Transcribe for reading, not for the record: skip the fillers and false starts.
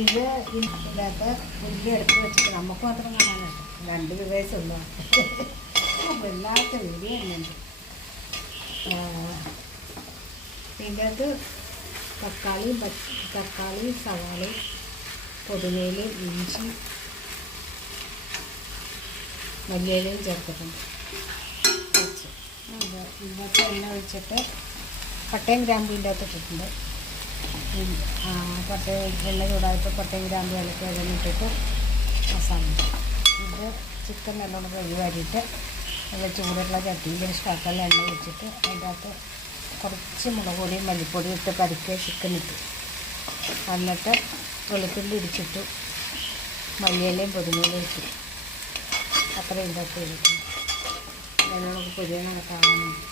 ഇത് ഇതിനകത്ത് ഉള്ളി എടുത്ത് വെച്ചിട്ട് നമുക്ക് മാത്രം കാണാനുണ്ട് 2 ദിവസമുള്ളൂ വല്ലാത്ത വീഡിയോ തന്നെയുണ്ട്. ഇതിൻ്റെ അകത്ത് തക്കാളി സവാള പുതിനയില ഇഞ്ചി മല്ലിയിലയും ചേർത്തിട്ടുണ്ട്. ഇന്നത്തെ എണ്ണ ഒഴിച്ചിട്ട് പട്ടയും ഗ്രാമ്പും ഇതിൻ്റെ അകത്ത് ഇട്ടിട്ടുണ്ട്. എണ്ണ ചൂടായപ്പോൾ പട്ടയും ഗ്രാമ്പും ഇലക്ക് ഇട്ടിട്ട് മസാല. ഇത് ചിക്കൻ നല്ലോണം കഴുകിയിട്ട് നല്ല ചൂടുള്ള ചട്ടിയിൽ സ്റ്റാർട്ടറിൽ എണ്ണ വെച്ചിട്ട് അതിൻ്റെ അകത്ത് കുറച്ച് മുളക് പൊടിയും മല്ലിപ്പൊടിയും ഇട്ട് പതുക്കെ ചിക്കൻ ഇട്ടു. എന്നിട്ട് വെളുത്തുള്ളി ഇടിച്ചിട്ടു, മല്ലിയിലയും പുതിനയിലയും ഇട്ടു. അത്രയും ഇതിൻ്റെ അകത്ത് ഇരിക്കുന്നു. അതിനോടൊക്കെ പുതിയ കണക്കാവുന്നുണ്ട്.